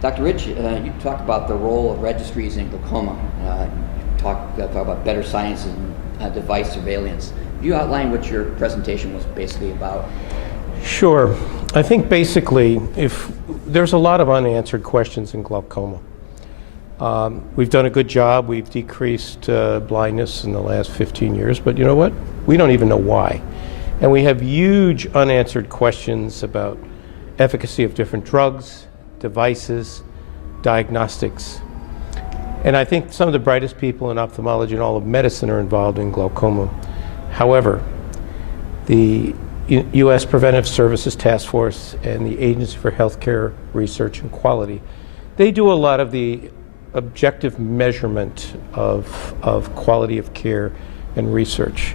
Dr. Rich, you talked about the role of registries in glaucoma. You talk about better science and device surveillance. Can you outline what your presentation was basically about? Sure. I think basically, if there's a lot of unanswered questions in glaucoma. We've done a good job. We've decreased blindness in the last 15 years, but you know what? We don't even know why. And we have huge unanswered questions about efficacy of different drugs, devices, diagnostics. And I think some of the brightest people in ophthalmology and all of medicine are involved in glaucoma. However, the U.S. Preventive Services Task Force and the Agency for Healthcare Research and Quality, they do a lot of the objective measurement of quality of care and research.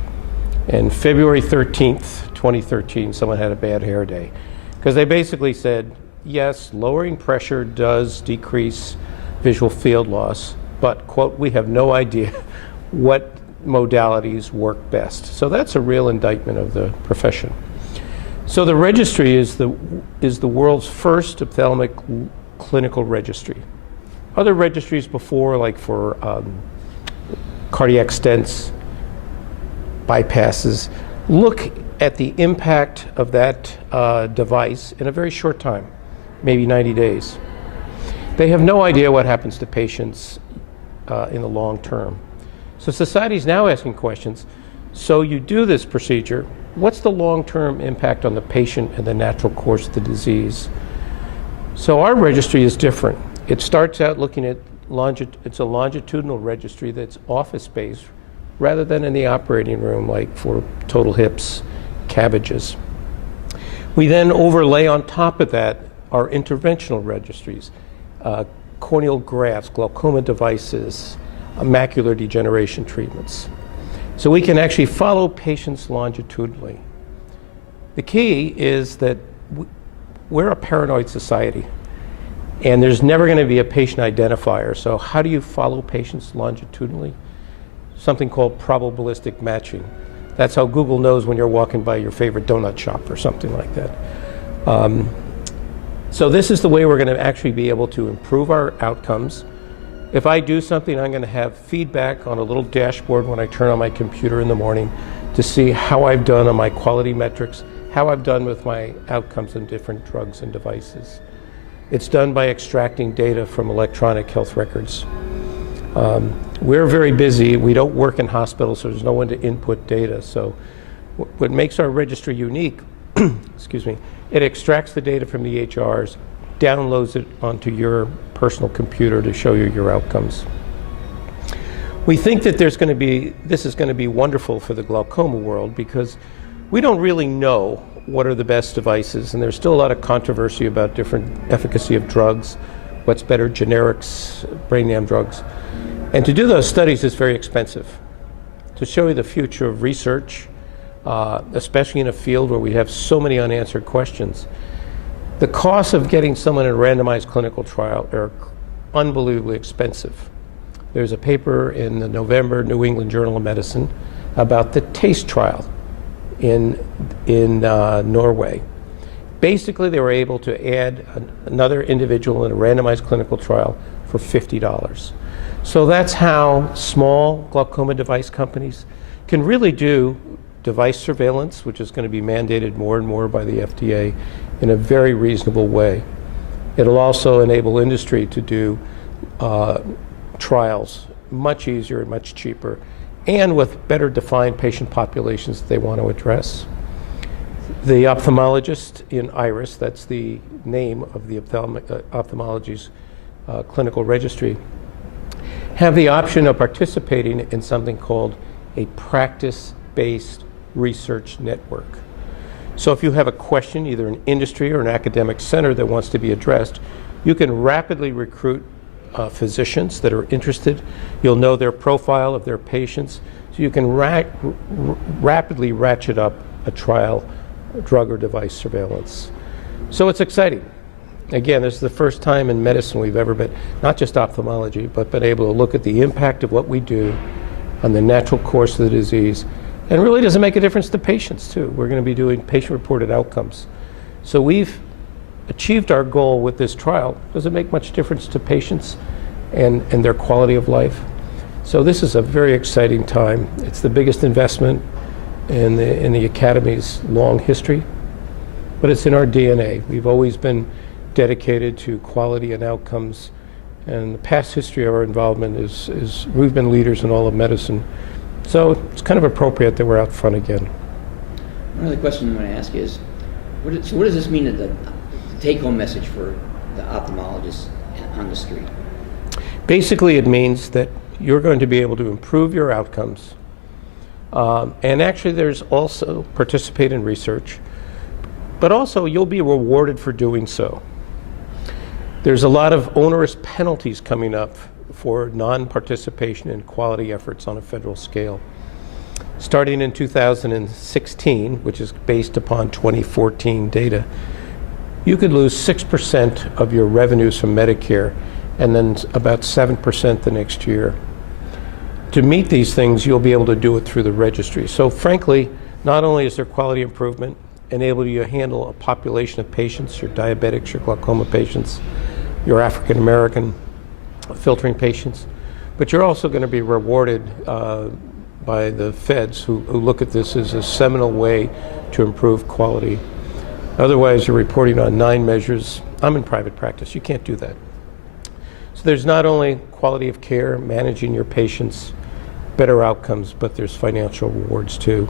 And February 13th, 2013, someone had a bad hair day, because they basically said, yes, lowering pressure does decrease visual field loss, but, quote, we have no idea what modalities work best. So that's a real indictment of the profession. So the registry is the world's first ophthalmic clinical registry. Other registries before, like for cardiac stents, bypasses, look at the impact of that device in a very short time, maybe 90 days. They have no idea what happens to patients in the long term. So society is now asking questions. So you do this procedure, what's the long-term impact on the patient and the natural course of the disease? So our registry is different. It starts out looking at it's a longitudinal registry that's office-based rather than in the operating room, like for total hips, cabbages. We then overlay on top of that our interventional registries, corneal grafts, glaucoma devices, macular degeneration treatments. So we can actually follow patients longitudinally. The key is that we're a paranoid society, and there's never going to be a patient identifier. So how do you follow patients longitudinally? Something called probabilistic matching. That's how Google knows when you're walking by your favorite donut shop or something like that. So this is the way we're going to actually be able to improve our outcomes. If I do something, I'm going to have feedback on a little dashboard when I turn on my computer in the morning to see how I've done on my quality metrics, how I've done with my outcomes in different drugs and devices. It's done by extracting data from electronic health records. We're very busy. We don't work in hospitals, so there's no one to input data. So what makes our registry unique, excuse me, it extracts the data from the EHRs, downloads it onto your personal computer to show you your outcomes. We think that this is going to be wonderful for the glaucoma world because we don't really know what are the best devices, and there's still a lot of controversy about different efficacy of drugs, what's better, generics, brain dam drugs. And to do those studies is very expensive. To show you the future of research, especially in a field where we have so many unanswered questions, the costs of getting someone in a randomized clinical trial are unbelievably expensive. There's a paper in the November New England Journal of Medicine about the TASTE trial in Norway. Basically, they were able to add another individual in a randomized clinical trial for $50. So that's how small glaucoma device companies can really do device surveillance, which is going to be mandated more and more by the FDA in a very reasonable way. It'll also enable industry to do trials much easier, much cheaper, and with better defined patient populations that they want to address. The ophthalmologist in IRIS, that's the name of the ophthalmology's clinical registry, have the option of participating in something called a practice-based research network. So if you have a question, either an industry or an academic center that wants to be addressed, you can rapidly recruit physicians that are interested. You'll know their profile of their patients, so you can rapidly ratchet up a trial, drug or device surveillance. So it's exciting. Again, this is the first time in medicine we've ever been, not just ophthalmology, but been able to look at the impact of what we do on the natural course of the disease. And it really doesn't make a difference to patients, too. We're going to be doing patient-reported outcomes. So we've achieved our goal with this trial, does it make much difference to patients and their quality of life? So this is a very exciting time. It's the biggest investment in the Academy's long history, but it's in our DNA. We've always been dedicated to quality and outcomes, and the past history of our involvement is we've been leaders in all of medicine. So it's kind of appropriate that we're out front again. One other question I'm going to ask is, what does this mean to the take-home message for the ophthalmologists on the street? Basically, it means that you're going to be able to improve your outcomes. And actually, there's also participate in research, but also you'll be rewarded for doing so. There's a lot of onerous penalties coming up for non-participation in quality efforts on a federal scale. Starting in 2016, which is based upon 2014 data, you could lose 6% of your revenues from Medicare and then about 7% the next year. To meet these things, you'll be able to do it through the registry. So frankly, not only is there quality improvement, enable you to handle a population of patients, your diabetics, your glaucoma patients, your African American filtering patients, but you're also going to be rewarded by the feds who look at this as a seminal way to improve quality. Otherwise, you're reporting on 9 measures. I'm in private practice. You can't do that. So there's not only quality of care, managing your patients, better outcomes, but there's financial rewards too.